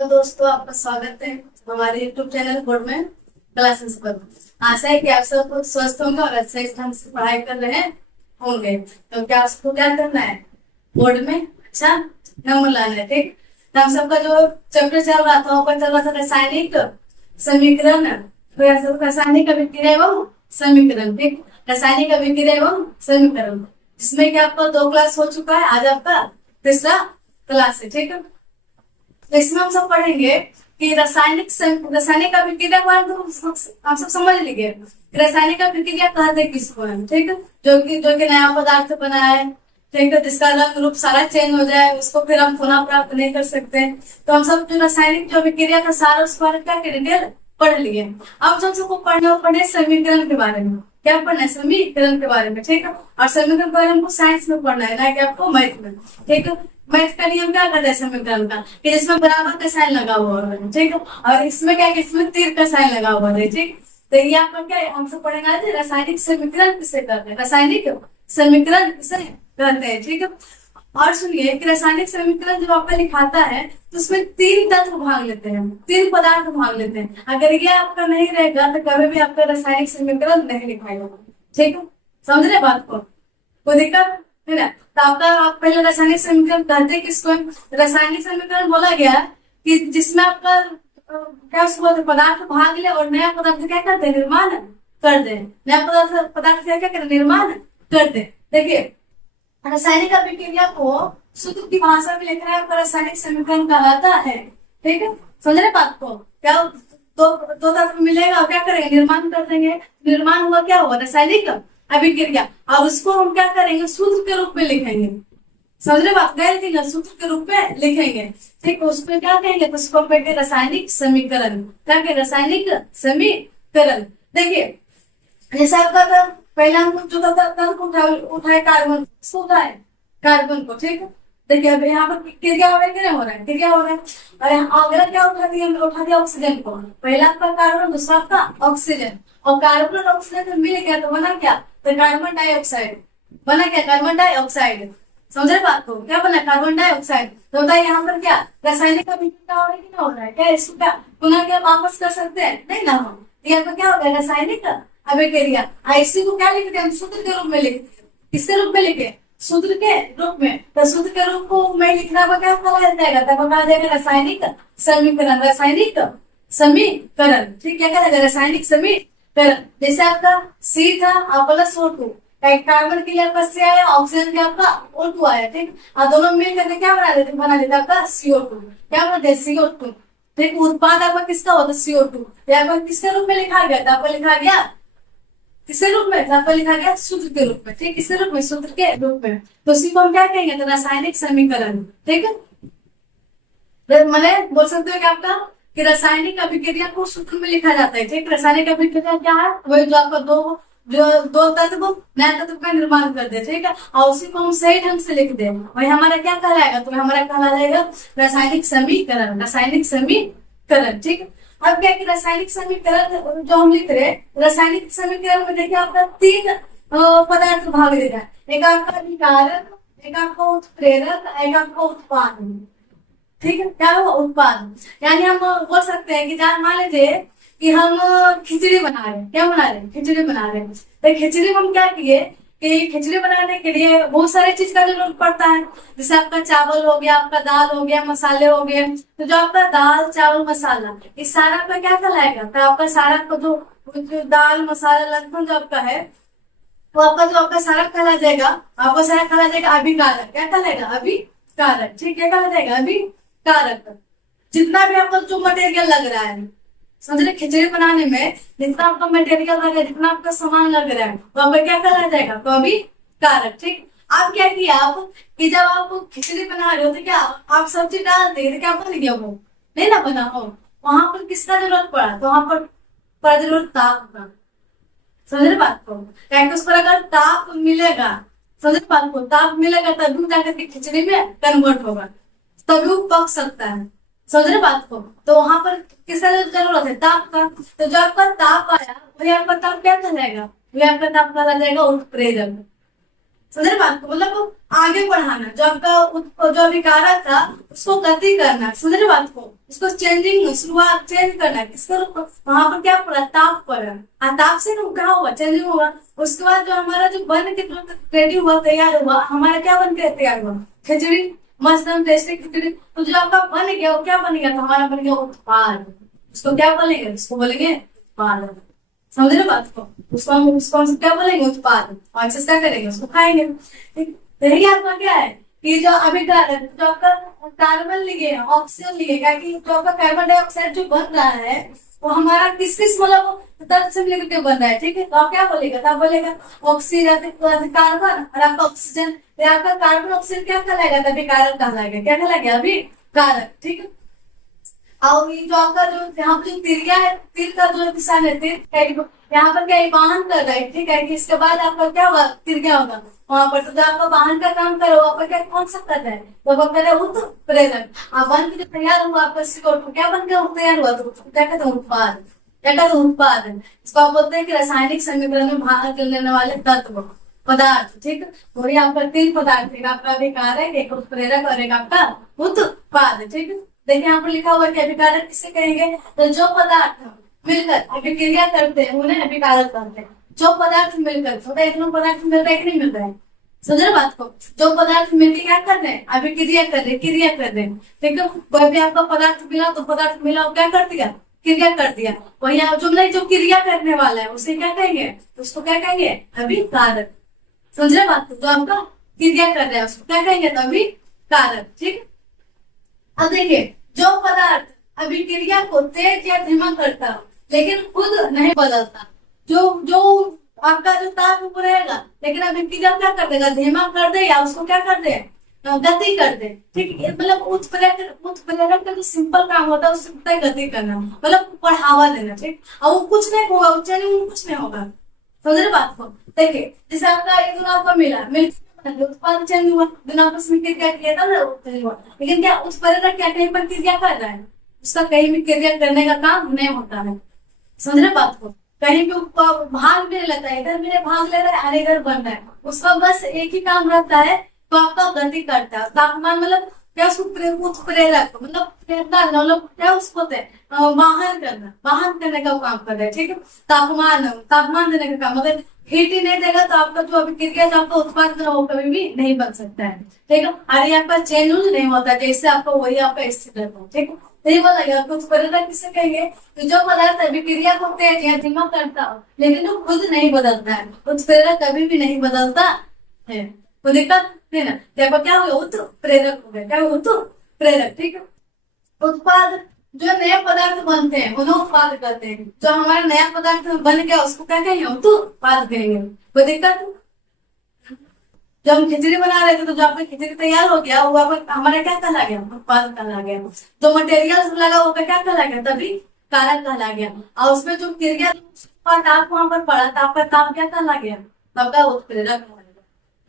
तो दोस्तों, आपका स्वागत है हमारे YouTube चैनल बोर्ड में क्लासेस पर। आशा है कि आप सब स्वस्थ होंगे और अच्छे ढंग से पढ़ाई कर रहे होंगे। तो क्या आपको क्या करना है, बोर्ड में अच्छा नंबर लाना है। ठीक, तो हम सबका जो चैप्टर चल रहा था वो चल रहा था रासायनिक समीकरण, रासायनिक अभिक्रिया एवं समीकरण। ठीक, रासायनिक अभिक्रिया एवं समीकरण, जिसमें कि आपका 2 क्लास हो चुका है, आज आपका तीसरा क्लास है। ठीक है, तो इसमें हम सब पढ़ेंगे कि रासायनिक अभिक्रिया के बारे में तो हम सब समझ लिए। रासायनिक अभिक्रिया कहते किसको है, ठीक है, जो कि नया पदार्थ बना है, ठीक है, जिसका रंग रूप सारा चेंज हो जाए, उसको फिर हम पुनः प्राप्त नहीं कर सकते। तो हम सब जो रासायनिक जो अभिक्रिया का सारा उसके बारे में क्या डिटेल पढ़ लिए। अब जो सबको पढ़े समीकरण के बारे में, क्या पढ़ना है, समीकरण के बारे में। ठीक है, और समीकरण के बारे में हमको साइंस में पढ़ना है, ना कि आपको मैथ में। ठीक है, मैथ का नियम क्या कहता है समीकरण का, कि जिसमें बराबर का साइन लगा हुआ है। ठीक है, और इसमें क्या है, इसमें तीर का साइन लगा हुआ है। ठीक, तो ये आपका क्या है, हम सब पढ़ेंगे आज रासायनिक समीकरण किसे कहते हैं, रासायनिक समीकरण किसे कहते हैं। ठीक है, और सुनिए कि रासायनिक समीकरण जब आपका लिखाता है तो उसमें 3 तत्व भाग लेते हैं, 3 पदार्थ भाग लेते हैं। अगर ये आपका नहीं रहेगा तो कभी भी आपका रासायनिक समीकरण नहीं लिखाएगा। ठीक है, समझ रहे बात को, कोई दिक्कत है ना। तो आपका आप पहले रासायनिक समीकरण कहते किसको है, रासायनिक समीकरण बोला गया कि जिसमें आपका क्या उसको पदार्थ भाग ले और नया पदार्थ क्या करते हैं, निर्माण कर दे। नया पदार्थ पदार्थ क्या करते, निर्माण कर दे। देखिए, रासायनिक अभिक्रिया को शुद्ध की भाषा में लिखना है, रासायनिक समीकरण कहलाता है। ठीक है, समझ रहे बात को, क्या दो तत्व मिलेगा और क्या करेंगे, निर्माण कर देंगे। निर्माण हुआ, क्या हुआ, रासायनिक अभिक्रिया। अब उसको हम क्या करेंगे, सूत्र के रूप में लिखेंगे। समझ रहे बात, क्या लिखेंगे, सूत्र के रूप में लिखेंगे। ठीक, उसमें क्या कहेंगे, तो उसको कहेंगे रासायनिक समीकरण। क्या कहेंगे, रासायनिक समीकरण। देखिए, जैसा आपका पहले हम जो उठाए कार्बन, उठाए कार्बन को। ठीक है, देखिए अब यहाँ पर क्रिया हो रहा है, क्रिया हो रहा है। और यहाँ अगला क्या उठा दिया ऑक्सीजन को। पहला आपका कार्बन, दूसरा आपका ऑक्सीजन, और कार्बन और ऑक्सीजन मिल गया तो बना क्या, तो कार्बन डाइऑक्साइड बना। क्या, कार्बन डाइऑक्साइड। समझ रहे बात को, क्या बना, कार्बन डाइऑक्साइड। तो बताइए यहाँ पर क्या रासायनिक अभिक्रिया हो रहा है कि नहीं हो रहा है, क्या इसको क्या पुनः क्या वापस कर सकते हैं, नहीं ना हम। यहाँ पर क्या हो गया, रासायनिक अभिक्रिया। इसी को क्या लिखते हैं, सूत्र के रूप में लिखते हैं। किसके रूप में लिखे, सूत्र के रूप में। तो सूत्र के रूप को में लिखना को क्या कहा जाएगा, तब कहा जाएगा रासायनिक समीकरण, रासायनिक समीकरण। ठीक, क्या कहा जाएगा, रासायनिक समीकरण। जैसे आपका सी था और प्लस O2, कार्बन के लिए आपका सी आया, ऑक्सीजन के आपका O2 आया। ठीक, और दोनों मिल करके क्या बना देते आपका CO2। क्या बनाते हैं, CO2। ठीक, उत्पाद आपका किसका होता है, CO2। आपका किसके रूप में लिखा गया था, आपको लिखा गया किसके रूप में, आपको लिखा गया सूत्र के रूप में। ठीक, किसके रूप में, सूत्र के रूप में। तो उसी को हम क्या कहेंगे, तो रासायनिक समीकरण। ठीक है, मैंने बोल सकते हो कि आपका कि रासायनिक अभिक्रिया को सूत्र में लिखा जाता है। ठीक, रासायनिक अभिक्रिया क्या है, वही जो आपका दो तत्व नया तत्व का निर्माण कर दे। ठीक है, और उसी को हम सही ढंग से लिख दे, वही हमारा क्या कहलाएगा, तो हमारा कहला जाएगा रासायनिक समीकरण, रासायनिक समीकरण। ठीक है, अब क्या कि रासायनिक समीकरण जो हम लिख रहे, रासायनिक समीकरण में देखिए आपका 3 पदार्थ भाग दे रहा है। एक आपका अभिकारक, एक आपका उत्प्रेरक, एक आपका उत्पाद। ठीक है, क्या हुआ, उत्पाद। यानी हम बोल सकते हैं कि मान लीजिए कि हम खिचड़ी बना रहे हैं, क्या बना रहे हैं, खिचड़ी बना रहे हैं। तो खिचड़ी में हम क्या किए कि खिचड़ी बनाने के लिए बहुत सारी चीज का जरूरत पड़ता है। जैसे आपका चावल हो गया, आपका दाल हो गया, मसाले हो गए। तो जो आपका दाल चावल मसाला इस सारा का क्या कहलाएगा, तो आपका सारा का जो दाल मसाला लक्षण जो आपका है, वो आपका जो आपका सारा कहला जाएगा, आपका सारा कहला जाएगा अभिकारक। क्या कहलाएगा, अभिकारक। ठीक, क्या कहला जाएगा, अभिकारक। जितना भी आपका जो मटेरियल लग रहा है, समझ रहे, खिचड़ी बनाने में जितना आपका मटेरियल लग रहा है, जितना आपका सामान लग रहा है, तो आपका क्या कहला जाएगा, तो अभिकारक। ठीक, आप क्या किया, आप कि जब आप खिचड़ी बना रहे हो तो क्या आप सब्जी डाल दे, तो क्या बन गया, वो नहीं ना बना हो। वहां पर किसका जरूरत पड़ा, तो वहां पर जरूरत ताप का। समझ रहे बात को, क्या उस पर अगर ताप मिलेगा, समझ रहे बात को, ताप मिलेगा तभी जाकर के खिचड़ी में कन्वर्ट होगा, तभी वो पक सकता है। समझ रहे बात को, तो वहां पर किसका जरूरत है, ताप का। तो जो आपका ताप आया वही आपका ताप क्या कहलाएगा, वही आपका ताप कहला जाएगा उत्प्रेरक। समझ रहे बात को, मतलब वो आगे बढ़ाना, जो आपका जो अभी कारक था उसको गति करना, समझ रहे बात को, उसको चेंजिंग, शुरुआत चेंज करना, किसको वहां पर क्या पड़ा, ताप पड़ा, ताप से क्या होगा, चेंजिंग होगा। उसके बाद जो हमारा जो बन के रेडी हुआ, तैयार हुआ, हमारा क्या बन के तैयार हुआ, खिचड़ी, मस्त टेस्टी खिचड़ी। तो जो आपका बन गया वो क्या बन गया, तो हमारा बन गया उत्पाद। उसको क्या बोलेंगे, उसको बोलेंगे उत्पाद। समझ रहे बात को, उसको हम क्या बोलेंगे, उत्पाद। और अच्छे से क्या करेंगे, उसको खाएंगे। यही आपका क्या है कि जो अभी जो आपका कार्बन लिए, ऑक्सीजन लिए, क्या कि जो आपका कार्बन डाइऑक्साइड जो बन रहा है वो हमारा किस किस मतलब तत्व से मिलकर के बन रहा है, ठीक है। तो आप क्या बोलेगा, तो आप बोलेगा ऑक्सीजन, कार्बन, और आपका ऑक्सीजन, आपका कार्बन ऑक्सीजन क्या कहलाएगा, तभी कारक कहलाएगा, क्या कहलाएगा अभी, कारक, ठीक है। और ये जो आपका जो यहाँ पर जो तिरिया है, तिर का जो निशान है, तिर यहाँ पर क्या वाहन कर रहा है, ठीक है। कि इसके बाद आपका क्या होगा, तिरिया होगा वहां पर। तो जो आपका वाहन का काम कर रहा है वहां पर क्या, कौन सा कर रहा है, तो वह कर रहा है उत्प्रेरक। आप बन के जो तैयार हुआ आपका सिकोड़, तो क्या बन गया, तैयार हुआ, तो क्या कहते हैं, उत्पाद। क्या कहते हैं, उत्पाद। इसको आप बोलते हैं कि रासायनिक समीकरण में भाग लेने वाले तत्व, पदार्थ, ठीक है। और ये आपका तीन पदार्थ, एक आपका अभिकारक, एक उत्प्रेरक और एक आपका उत्पाद, ठीक है। देखिए यहाँ पर लिखा हुआ है कि अभिकारक किसे कहेंगे, तो जो पदार्थ मिलकर अभिक्रिया करते हैं उन्हें अभिकारक कहते हैं। जो पदार्थ मिलकर, तो एक पदार्थ मिल रहा है कि नहीं मिल रहा है, समझ रहे बात को। जो पदार्थ मिलकर क्या कर रहे हैं, अभिक्रिया कर रहे, क्रिया कर रहे हैं, ठीक है। कोई भी आपका पदार्थ मिला, तो पदार्थ मिला क्या कर दिया, क्रिया कर दिया। वही आप जो क्रिया करने वाला है उसे क्या कहेंगे, उसको क्या कहेंगे, अभिकारक। समझ रहे बात को, जो आपका क्रिया कर रहा है उसको क्या कहेंगे, तो अभिकारक, ठीक है। अब देखिए, जो पदार्थ अभिक्रिया को तेज या धीमा करता हो लेकिन खुद नहीं बदलता, जो जो आपका जो ताप वो रहेगा, लेकिन अभिक्रिया क्या कर देगा, धीमा कर दे, या उसको क्या कर दे, गति कर दे, ठीक है। मतलब उत्प्रेरक का जो सिंपल काम होता है उससे होता है गति करना, मतलब बढ़ावा देना, ठीक। और वो कुछ नहीं होगा, कुछ नहीं होगा, समझ रहे बात को। देखिए जैसे आपका एक दोनों आपका मिला, उत्पाद चेंज हुआ, दोनों आपस में क्रिया किया था ना, चेंज हुआ। लेकिन क्या उत्प्रेरक क्या कहीं पर क्रिया कर रहा है, उसका कहीं भी क्रिया करने का काम नहीं होता है, समझ रहे बात को। कहीं भी भाग भी लेता है, इधर मेरे भाग ले रहा है और इधर बन रहा है, उसका बस एक ही काम रहता है, तो आपका गति करता है। तापमान मतलब क्या, उसको उत्प्रेरक मतलब प्रेरणा, मतलब क्या उसको वाहन करने का काम कर रहा है, ठीक है। तापमान देने का काम, अगर हीट ही नहीं देगा तो आपका जो अभिक्रिया जो आपका उत्पाद वो कभी भी नहीं बन सकता है, ठीक है। अरे आपका चेंज नहीं होता, जैसे आपका वही आपका स्थिर रहता है, ठीक है। तो ये बोला गया, उत्प्रेरक किसे कहेंगे, तो जो पदार्थ अभिक्रिया को तेज या धीमा करता हो लेकिन वो खुद नहीं बदलता है, उत्प्रेरक कभी भी नहीं बदलता है, तो दिक्कत है ना। देखो क्या हो गया, उत्प्रेरक हो गया, क्या हो, उत्प्रेरक, ठीक है। उत्पाद, जो नए पदार्थ बनते हैं उन्हें उत्पाद कहते हैं। जो हमारा नया पदार्थ बन गया उसको क्या कहेंगे, उत्पाद कहेंगे, कोई दिक्कत। जब हम खिचड़ी बना रहे थे तो जो आपका खिचड़ी तैयार हो गया वो हमारा क्या कहला गया, उत्पाद कहला गया। जो मटेरियल लगा वो क्या कहला गया, तभी कारक कहला गया। और उसमें जो क्रिया ताप वहां पर पड़ा, ताप का ताप क्या कहला गया, तब का उत्प्रेरक।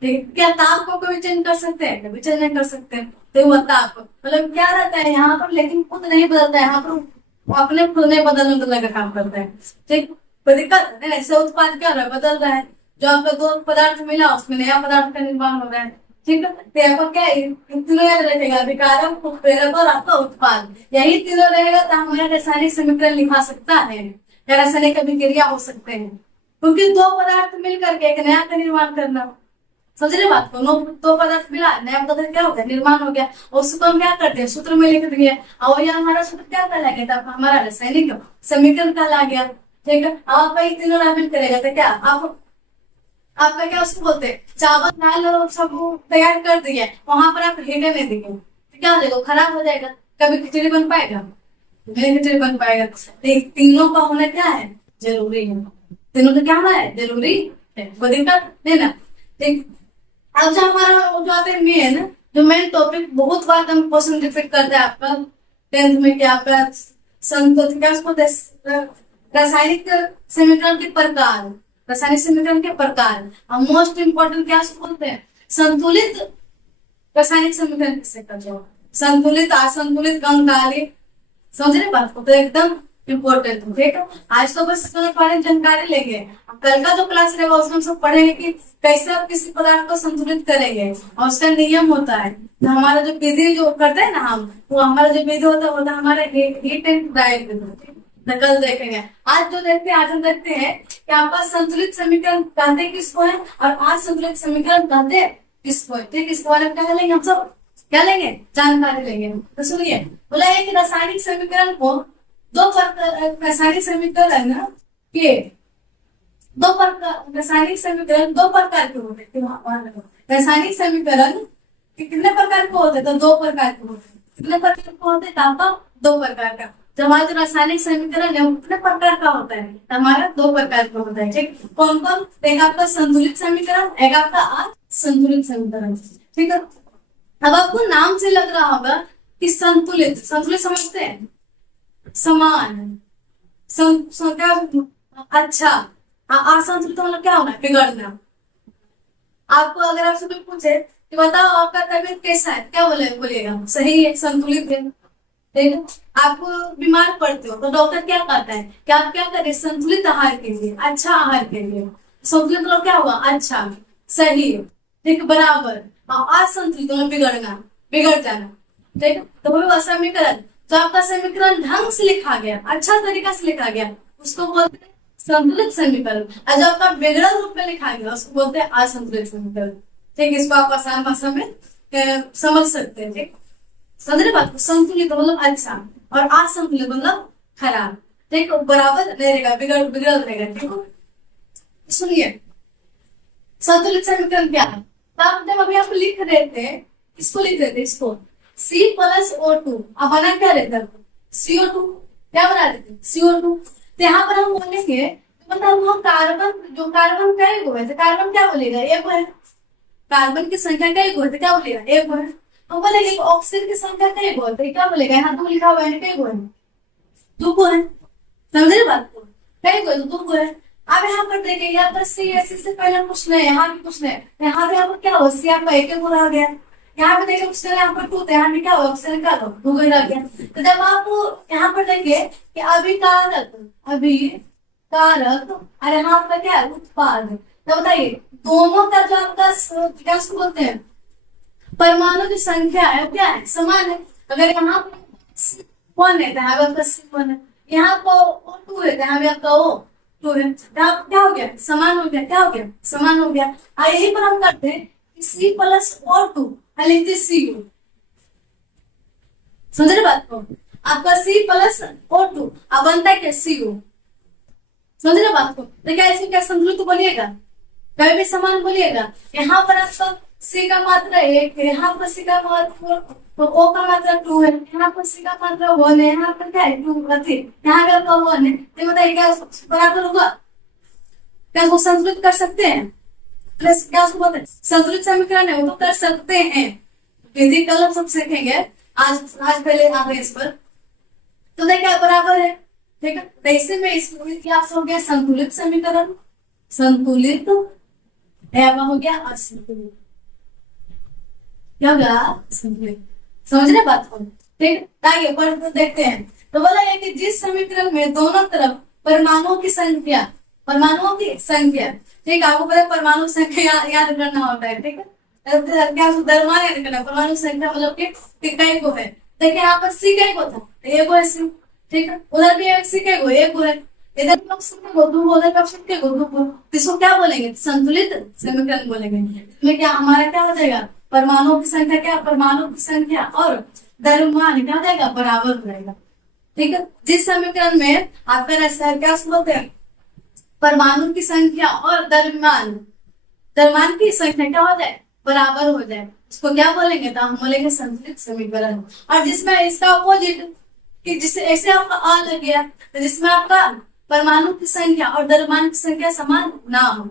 क्या ताप को कभी चेंज कर सकते हैं, कभी चेंज नहीं कर सकते। तो वो ताप मतलब क्या रहता है यहाँ पर, लेकिन खुद नहीं बदलता है, यहाँ पर अपने खुद नहीं बदलने का काम करता है, ठीक। कोई दिक्कत नहीं, ऐसे उत्पाद क्या रहा है, बदल रहा है। जो आपका दो पदार्थ मिला उसमें नया पदार्थ का निर्माण हो रहा है, ठीक है। तो यहाँ पर क्या तीनों याद रखेगा, अभिकारक, उत्प्रेरक और आपका उत्पाद। यही तीनों रहेगा तो हमारा रासायनिक समीकरण लिखा सकता है, या रासायनिक अभिक्रिया हो सकते हैं। क्योंकि दो पदार्थ मिल करके एक नया का निर्माण करना, समझ रहे बात को। दो पदार्थ मिला, नया पदार्थ क्या हो गया, निर्माण हो गया। और उसको हम क्या करते हैं, सूत्र में लिख दिए, और ये हमारा सूत्र क्या कहला गया था, हमारा रासायनिक समीकरण कहला गया, ठीक है। आप तीनों रामेन करेगा तो क्या आपका क्या उसको बोलते हैं, चावल दाल सब तैयार कर दिए, वहां पर आप हीटे नहीं दिए तो क्या हो जाएगा, खराब हो जाएगा, कभी खिचड़ी बन पाएगा, नहीं खिचड़ी बन पाएगा। तीनों का होना क्या है, जरूरी है। तीनों का क्या होना है, जरूरी है, कोई दिक्कत नहीं ना, ठीक। अब जो हमारा जो आते हैं जो मेन टॉपिक, बहुत बार हम क्वेश्चन रिपीट करते हैं आपका 10th में, क्या आपका रासायनिक समीकरण के प्रकार, रासायनिक समीकरण के प्रकार। और मोस्ट इंपोर्टेंट क्या बोलते हैं, संतुलित रासायनिक समीकरण किसे कहते हैं, संतुलित, असंतुलित, कंकाली, समझ रहे बात को। तो एकदम इम्पोर्टेंट है, ठीक है। आज तो बस इसके बारे में जानकारी लेंगे, कल का जो क्लास रहेगा उसमें हम सब पढ़ेंगे कि कैसे आप किसी पदार्थ को संतुलित करेंगे और उसका नियम होता है। तो हमारा जो विधि जो करते हैं ना हम, वो हमारा जो विधि होता है हमारा हीट एंड ड्राई विधि, तो कल देखेंगे। आज जो देखते हैं, आज हम देखते हैं कि आपका संतुलित समीकरण कहते किसको है और आज संतुलित समीकरण कहते किसको है, ठीक। इसके बारे में क्या लेंगे हम सब, क्या लेंगे, जानकारी लेंगे। तो सुनिए, बोला है कि रासायनिक समीकरण को दो प्रकार, रासायनिक समीकरण के दो प्रकार, रासायनिक समीकरण दो प्रकार के होते हैं। रासायनिक समीकरण कितने प्रकार के होते हैं, तो दो प्रकार के होते हैं। कितने प्रकार के होते हैं, आपका दो प्रकार का। जब हमारा जो रासायनिक समीकरण है वो कितने प्रकार का होता है, हमारा दो प्रकार का होता है, ठीक। कौन कौन, एक आपका संतुलित समीकरण, एक आपका असंतुलित समीकरण, ठीक है। अब आपको नाम से लग रहा होगा कि संतुलित, संतुलित समझते हैं, समान, क्या, अच्छा। असंतुलित मतलब क्या होगा, बिगड़ना। आपको अगर आपसे कोई पूछे कि बताओ आपका तबीयत कैसा है, क्या बोलिएगा, सही है, संतुलित है। देखो, आपको बीमार पड़ते हो तो डॉक्टर क्या कहता है कि आप क्या करें, संतुलित आहार कीजिए, अच्छा आहार कीजिए। संतुलित मतलब क्या हुआ, अच्छा, सही, ठीक, बराबर। और असंतुलित मतलब बिगड़ना, बिगड़ जाना, ठीक। तो वो समीकरण, जो आपका समीकरण ढंग से लिखा गया, अच्छा तरीका से लिखा गया, उसको बोलते हैं संतुलित समीकरण। और जो आपका बिगड़ा रूप में लिखा गया उसको बोलते हैं असंतुलित समीकरण, ठीक। इसको आप आसान भाषा में समझ सकते हैं, ठीक। समझ रहे बात, संतुलित मतलब अच्छा और असंतुलित मतलब खराब, ठीक, बराबर नहीं रहेगा, बिगड़ रहेगा, ठीक। सुनिए, संतुलित समीकरण क्या है, तो आप जब अभी आप लिख रहे थे, इसको लिख रहे थे, इसको C+O2, अब बना क्या रहता है, CO2, क्या बना रहे थे, CO2। तो यहाँ पर हम बोलेंगे, मतलब हम कार्बन, जो कार्बन का एक है, कार्बन क्या बोलेगा, एक है, कार्बन की संख्या का एक है, क्या बोलेगा, एक है। हम बोलेंगे ऑक्सीजन की संख्या का एक है, क्या बोलेगा, यहाँ दो लिखा हुआ है, क्या है, दो को है, समझे बात को, कई को दो को है। अब यहाँ पर देखिए, यहाँ पर C से पहले कुछ नहीं, यहाँ भी कुछ नहीं, यहाँ पे आपको क्या हो, C आपका एक रह गया। यहाँ पे देखिए ऑक्सीजन यहाँ पर 2 था, यहाँ भी क्या हो, ऑक्सीजन का 2 रह गया। तो जब आप यहाँ पर देखिए कि अभिकारक, और यहाँ पर क्या है, उत्पाद, तो बताइए दोनों का जो आपका क्या उसको बोलते हैं, परमाणु की संख्या है क्या है, समान है। अगर यहाँ पर 1 है तो यहाँ पे आपका C1 है, यहाँ पर 2 है तो यहाँ पे आपका O2 है, क्या हो गया, समान हो गया, क्या हो गया, समान हो गया। यही पर हम करते हैं C+O2 लिखते CU, समझ रहे बात को, आपका C+O2 अब बनता है क्या, CU, समझ रहे बात को। तो क्या इसमें क्या संतुलित तो बोलिएगा, कभी भी समान बोलिएगा। यहाँ पर आपका C का मात्रा 1 है, यहाँ पर C का मात्रा, तो O का मात्रा 2 है, यहाँ पर C का मात्रा 1 है, यहाँ पर क्या है 2 है, यहाँ पे आपका 1 है। तो बताइए क्या बराबर होगा, क्या उसको संतुलित कर सकते हैं, प्लस क्या उसको बोलते हैं, संतुलित समीकरण है वो तो कर सकते हैं। विधि कल हम सब सीखेंगे, आज पहले आ गए इस पर। तो देखिए बराबर है, ठीक है। तो इससे में इसमें क्या हो गया, संतुलित समीकरण, संतुलित एवं हो गया असंतुलित, क्या हो गया, संतुलित, समझ रहे बात को, ठीक। आइए पर देखते हैं। तो बोला है कि जिस समीकरण में दोनों तरफ परमाणुओं की संख्या, ठीक, आपको पता है परमाणु संख्या याद करना होता है, ठीक है। क्या द्रव्यमान याद करना, परमाणु संख्या मतलब कि कई को है। देखिए यहाँ पर C कई को था, एक है C, ठीक है। उधर भी एक C कई को, एक है, इधर भी C कई को, दो, उधर भी C कई को, दो। इसको क्या बोलेंगे, संतुलित समीकरण बोलेंगे। इसमें क्या हमारा क्या हो जाएगा, परमाणुओं की संख्या, क्या परमाणु की संख्या और द्रव्यमान क्या हो जाएगा, बराबर हो जाएगा, ठीक है। जिस समीकरण में आपका रासायनिक क्या बोलते हैं, परमाणु की संख्या और द्रव्यमान की संख्या क्या हो जाए, बराबर हो जाए, उसको क्या बोलेंगे, तो हम बोलेंगे संतुलित समीकरण। और जिसमें इसका अपोजिट, कि जिससे ऐसे आपका आ लग गया, तो जिसमें आपका परमाणु की संख्या और द्रव्यमान की संख्या समान ना हो,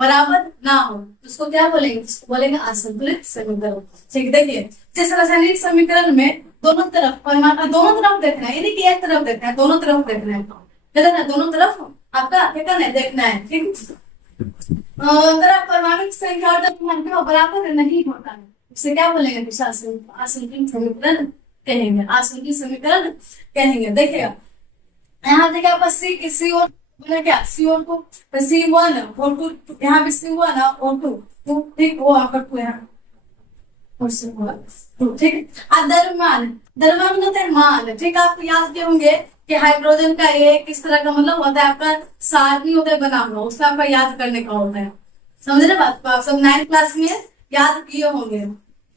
बराबर ना हो, तो उसको क्या बोलेंगे, उसको बोलेंगे असंतुलित समीकरण, ठीक। देखिए जिस रासायनिक समीकरण में दोनों तरफ परमाणु, दोनों तरफ देखना है, यानी कि एक तरफ देखना है, दोनों तरफ देखना है, देखना है, दोनों तरफ आपका क्या करना है, देखना है, ठीक। अगर आप परमाणु की संख्या और द्रव्यमान बराबर नहीं होता है, इसे क्या बोलेंगे, असंतुलित समीकरण कहेंगे, असंतुलित समीकरण कहेंगे। देखिएगा यहाँ देखिए आपका सी और बोला क्या CO2 C1 O2, यहाँ भी C1 O2 ठीक, वो आपका 2 यहाँ और C1 ठीक है। द्रव्यमान, द्रव्यमान होता है मान, ठीक है। आप याद किए होंगे कि हाइड्रोजन का ये किस तरह का मतलब होता है, आपका सारणी होता है बना हुआ, उसका आपका याद करने का होता है। समझ रहे बात को, आप सब 9th क्लास में याद किए होंगे,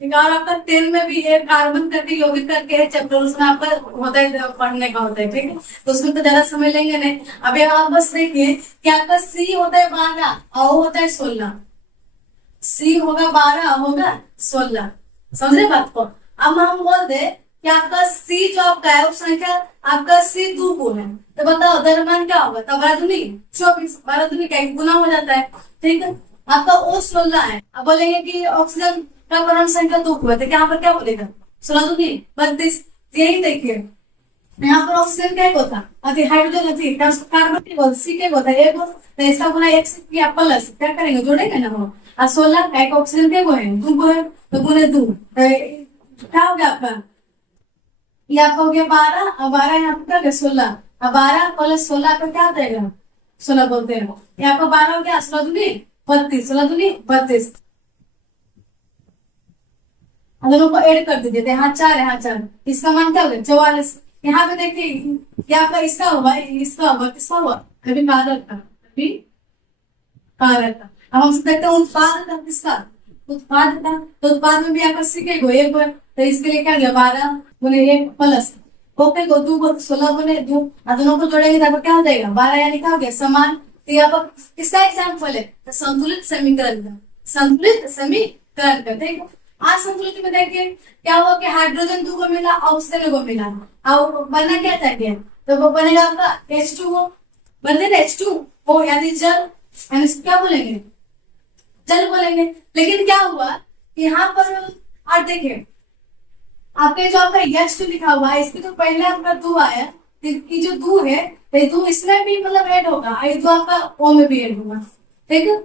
ठीक है। और आपका 10 में भी एक कार्बन करके यौगिक करके है चैप्टर, उसमें आपका होता है पढ़ने का होता है, ठीक है। तो उसमें तो ज्यादा समय लेंगे नहीं। अभी आप बस देखिए कि आपका सी होता है 12 और होता है 16, सी होगा 12 होगा 16, समझ रहे बात को। अब हम बोल दे कि आपका सी जो आपका है वो संख्या आपका सी 2 को है, तो बताओ द्रव्यमान क्या होगा, तो 12 दूनी 24, 12 दूनी का गुना हो जाता है, ठीक है। आपका O 16 है। अब बोलेंगे कि ऑक्सीजन का परमाणु संख्या 2 को है, तो यहाँ पर क्या बोलेगा 16 दूनी 32। यही देखिए यहाँ पर ऑक्सीजन क्या होता अति हाइड्रोजन अति कार्बन के बोल सी के होता है एक, तो इसका गुना 1 से किया प्लस क्या करेंगे जोड़ेंगे ना वो। और 16 का एक ऑक्सीजन के को है 2 को है, तो गुने 2 क्या हो गया आपका, ये आपका हो गया 12 और 12 यहाँ पर क्या 16, और 12 प्लस 16 का क्या देगा 16 बोलते हैं। यहाँ पर 12 हो गया 16 दूनी 32, 16 दूनी 32। दोनों को ऐड कर दीजिए, तो यहाँ 4 यहाँ 4, इसका मान क्या हो गया 44। यहाँ पे देखिए ये आपका इसका होगा, इसका होगा, किसका हुआ कभी कारक का, कभी कारक का। अब हम देखते हैं उत्पाद का, किसका उत्पाद का, तो उत्पाद में भी आपका सीखेगा एक बार, तो इसके लिए क्या गया 12 गुने 1 प्लस ओके को 2 को 16 गुने 2, दोनों को जोड़ेंगे तो क्या हो जाएगा 12, यानी क्या हो गया समान। तो यहाँ पर किसका एग्जाम्पल है, तो संतुलित समीकरण का, संतुलित समीकरण का, ठीक है। असंतुलित में देखिए क्या हुआ कि हाइड्रोजन 2 को मिला, ऑक्सीजन को मिला, और बनना क्या चाहिए, तो वो बनेगा आपका H2O, बन देना H2O यानी जल, यानी क्या बोलेंगे जल बोलेंगे। लेकिन क्या हुआ यहाँ पर, और देखिए आपके जो आपका H2 लिखा हुआ है इसके तो पहले आपका 2 आया, ये जो 2 है तो 2 इसमें भी मतलब ऐड होगा, ये 2 आपका O में भी ऐड होगा, ठीक है।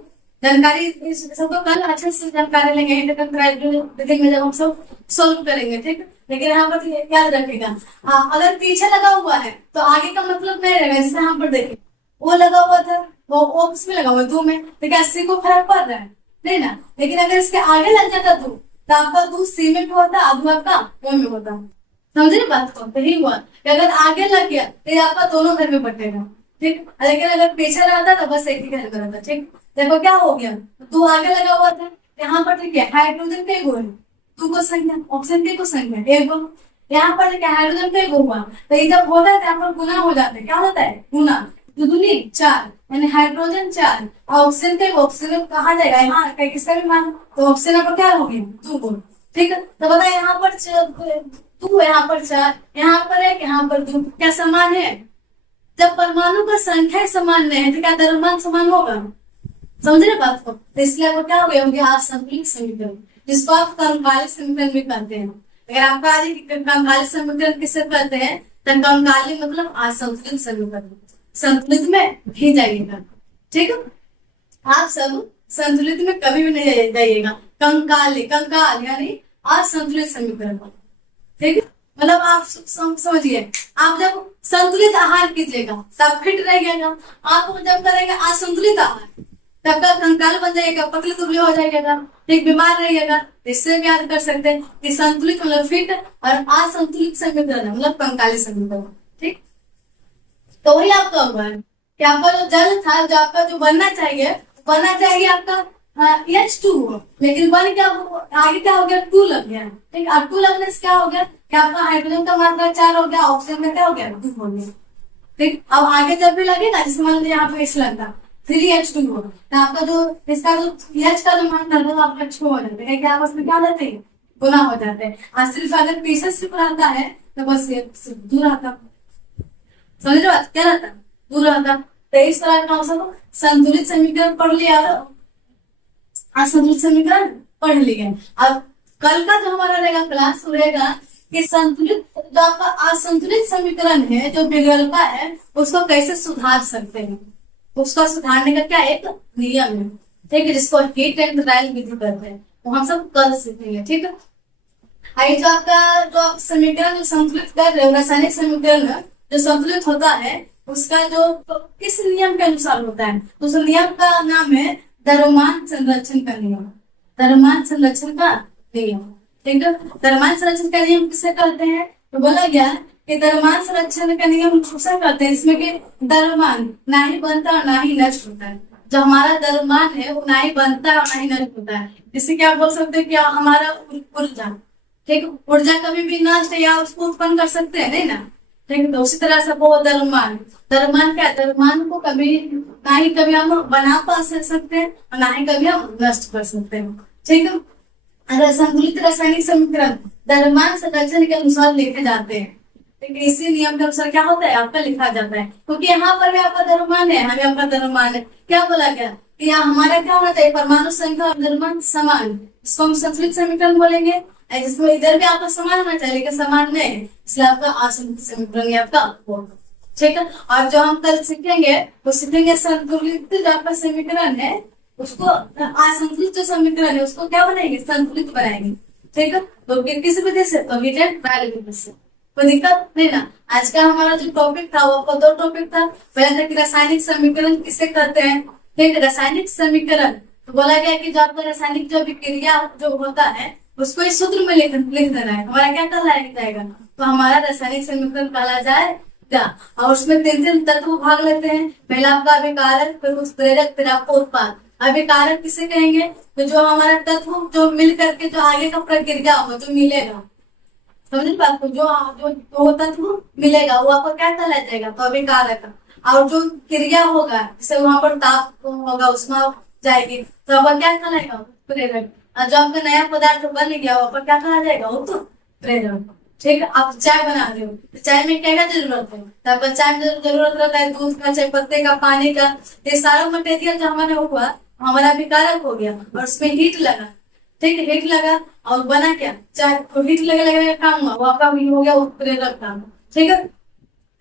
जानकारी सबको कल अच्छे से जानकारी लेंगे में जब हम सब सोल्व करेंगे, ठीक है। लेकिन यहाँ पर याद रखेगा अगर पीछे लगा हुआ है तो आगे का मतलब नहीं रहेगा। जैसे यहाँ पर देखिए वो लगा हुआ था, वो किसमें लगा हुआ है 2 में, तो क्या सी को फर्क पड़ रहा है नहीं ना। लेकिन अगर इसके आगे लग जाता 2 तो आपका 2 सी में भी होता, आधु आपका O में होता, समझे ना बात को। तो यही हुआ कि अगर आगे लग गया तो आपका दोनों घर में बटेगा, ठीक। लेकिन अगर पीछे रहता तो बस एक ही घर में रहता, ठीक। देखो क्या हो गया 2 आगे लगा हुआ था, यहाँ पर ठीक है हाइड्रोजन का 1 है 2 को संख्या, ऑक्सीजन के को संख्या 1 को, यहाँ पर देखिए हाइड्रोजन का 1 हुआ, तो ये जब होता है तो यहाँ पर गुना हो जाता है, क्या होता है गुना, तो दूनी 4 यानी हाइड्रोजन 4 और ऑक्सीजन का, ऑक्सीजन कहा जाएगा यहाँ किसका भी मान, तो ऑक्सीजन पर क्या हो गया 2 को, ठीक है। तो बताए यहाँ पर 2 यहाँ पर 4, यहाँ पर 1 यहाँ पर 2, क्या समान है। जब परमाणु का संख्या समान नहीं है तो क्या द्रव्यमान समान होगा, समझ रहे बात को। तो इसलिए आपको क्या हो गया असंतुलित समीकरण, जिसको आप कंकाली समीकरण भी कहते हैं। अगर आपका आज कंकाली समीकरण किससे कहते हैं, तो कंकाली मतलब असंतुलित समीकरण, संतुलित में भी जाइएगा, ठीक है। आप सब संतुलित में कभी भी नहीं जाइएगा, कंकाल यानी असंतुलित समीकरण, ठीक है। मतलब आप समझिए आप जब संतुलित आहार कीजिएगा तब फिट रहिएगा, आप जब करेंगे असंतुलित आहार तब का कंकाल बन जाएगा, पतले दुबले हो जाएगा, ठीक, बीमार रहिएगा। इससे भी याद कर सकते हैं कि संतुलित मतलब फिट और असंतुलित समीकरण मतलब कंकाली समीकरण, ठीक। तो वही आपका हुआ है कि आपका जो जल था, जो आपका जो बनना चाहिए आपका H2O, लेकिन बन क्या आगे क्या हो गया 2 लग गया, ठीक। और 2 लगने से क्या हो गया कि आपका हाइड्रोजन का मात्रा 4 हो गया, ऑक्सीजन का क्या हो गया 2 हो गया, ठीक। अब आगे जब भी लगेगा जैसे मान लीजिए यहाँ पे इस लगता 3H2O, तो आपका जो इसका जो H का जो मान था वो आपका 6 हो जाता है, क्या आपस में क्या रहते हैं गुना हो जाते हैं। और सिर्फ अगर पीछे सिर्फ रहता है तो बस ये दूर रहता, समझ रहे बात क्या रहता दूर रहता। तो इस तरह का सब संतुलित समीकरण पढ़ लिया, असंतुलित समीकरण पढ़ लिया। अब कल का जो हमारा रहेगा क्लास रहेगा कि संतुलित जो आपका असंतुलित समीकरण है जो विकल्प है उसको कैसे सुधार सकते हैं, उसको सुधारने का क्या एक नियम है, ठीक है, जिसको हीट एंड ट्रायल विधि कहते हैं, वो हम सब कल सीखेंगे, ठीक है। आई जो आपका जो आप समीकरण जो संतुलित कर रहे हो रासायनिक समीकरण जो संतुलित होता है उसका जो किस नियम के अनुसार होता है, तो उस नियम का नाम है द्रव्यमान संरक्षण का नियम। द्रव्यमान संरक्षण का नियम, ठीक है। द्रव्यमान संरक्षण का नियम किसे कहते हैं, तो बोला गया कि द्रव्यमान संरक्षण का नियम उसे कहते हैं इसमें कि द्रव्यमान ना ही बनता और ना ही नष्ट होता है। जो हमारा द्रव्यमान है वो ना ही बनता है और ना ही नष्ट होता है। जिससे क्या बोल सकते हैं कि हमारा ऊर्जा, ठीक, ऊर्जा कभी भी नष्ट या उसको उत्पन्न कर सकते हैं नहीं ना, ठीक है। तो उसी तरह से वो द्रव्यमान, द्रव्यमान क्या, द्रव्यमान को कभी ना ही कभी हम बना पा सकते हैं और ना ही कभी हम नष्ट कर सकते हैं, ठीक है। अगर संतुलित रासायनिक समीकरण द्रव्यमान संरक्षण के अनुसार लिखे जाते हैं, ठीक है। इसी नियम के अनुसार क्या होता है, आपका लिखा जाता है, क्योंकि यहाँ पर भी आपका द्रव्यमान है, हमें आपका द्रव्यमान है। क्या बोला गया कि यहाँ हमारा क्या होना चाहिए, परमाणु संख्या और द्रव्यमान समान, इसको हम संतुलित समीकरण बोलेंगे। जिसमें इधर भी आपका समान होना चाहिए, लेकिन समान नहीं है, इसलिए आपका असंतुलित समीकरण ये आपका होगा, ठीक है। और जो हम कल सीखेंगे वो सीखेंगे संतुलित जो आपका समीकरण है उसको, असंतुलित जो समीकरण है उसको क्या बनाएंगे, संतुलित बनाएंगे, ठीक है। तो किस विधि से, तो हीटेड विधि से, कोई दिक्कत नहीं ना। आज का हमारा जो टॉपिक था वो दो टॉपिक था। पहले था कि रासायनिक समीकरण किसे कहते हैं, ठीक, रासायनिक समीकरण। तो बोला गया कि जो आपका रासायनिक जो विक्रिया जो होता है उसको इस सूत्र में लिख देना है, हमारा क्या कहलाया जाएगा, तो हमारा रासायनिक समीकरण कहला जाएगा। और उसमें तीन तत्व भाग लेते हैं, पहला आपका अभिकारक, फिर उत्प्रेरक, फिर आपको उत्पाद। अभिकारक किसे कहेंगे, तो जो हमारा तत्व जो मिल करके जो आगे का प्रक्रिया होगा जो मिलेगा, समझ बात को, जो तत्व मिलेगा वो आपको क्या कहला जाएगा, तो अभिकारक। और जो क्रिया होगा जैसे वहां पर ताप होगा उसमें जाएगी तो आपका क्या कहलाएगा, उत्प्रेरक। और जो आपका नया पदार्थ बन गया वो क्या कहा जाएगा, वो तो प्रेरक, ठीक है। आप चाय बना रहे हो तो चाय में क्या क्या जरूरत है, तो आपका चाय में जरूरत रहता है दूध का, चाय पत्ते का, पानी का। ये सारा मटेरियल जो हमारा हुआ हमारा विकारक हो गया और उसमें हीट लगा, ठीक है, हीट लगा और बना क्या, चाय को हीट लगने का काम हुआ, वो आपका हो गया उत्प्रेरक काम, ठीक है।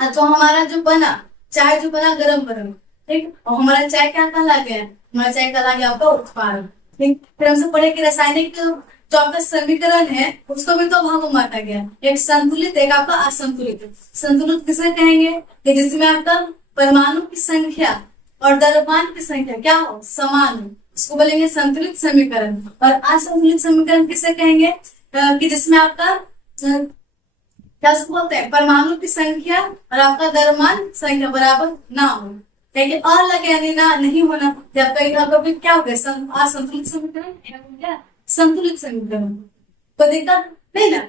और जो हमारा जो बना चाय जो बना गरम, ठीक, और हमारा चाय क्या कहला गया, हमारा चाय कहला गया आपका उत्पाद, ठीक। फिर हमसे पढ़े कि रासायनिक जो आपका समीकरण है उसको भी दो भागों में बांटा गया, एक संतुलित एक आपका असंतुलित। संतुलित किसे कहेंगे कि जिसमें आपका परमाणु की संख्या और द्रव्यमान की संख्या क्या हो, समान हो, उसको बोलेंगे संतुलित समीकरण। और असंतुलित समीकरण किसे कहेंगे कि जिसमें आपका क्या बोलते हैं, परमाणु की संख्या और आपका द्रव्यमान संख्या बराबर ना हो, देखिए और लगे यानी ना नहीं होना, जब कहीं कभी क्या हो गया, असंतुलित समीकरण, संतुलित समीकरण, तो दिक्कत नहीं ना।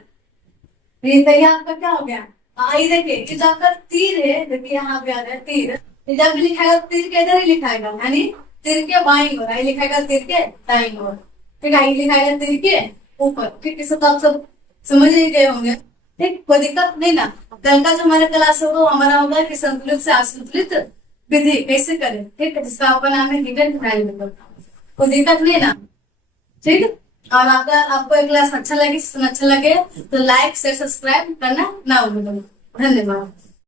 ये आपका क्या हो गया, आई देखिए जो आपका तीर है, देखिए यहाँ पे आ रहा है तीर, जब लिखाएगा तीर के इधर ही लिखाएगा, यानी तीर के बाईं ओर, आई लिखाएगा तीर के दाईं ओर, ठीक, आई लिखाएगा तीर के ऊपर, ठीक। इसे तो आप सब समझ ही गए होंगे, ठीक, कोई दिक्कत नहीं ना। कल का जो हमारा क्लास होगा वो हमारा होगा कि संतुलित से असंतुलित विधि कैसे करें, ठीक है, जिसका आपका नाम है हीटेड वैल्यूएबल, कोई दिक्कत नहीं ना, ठीक है। और आपको एक क्लास अच्छा लगे तो लाइक शेयर सब्सक्राइब करना ना भूलें। धन्यवाद।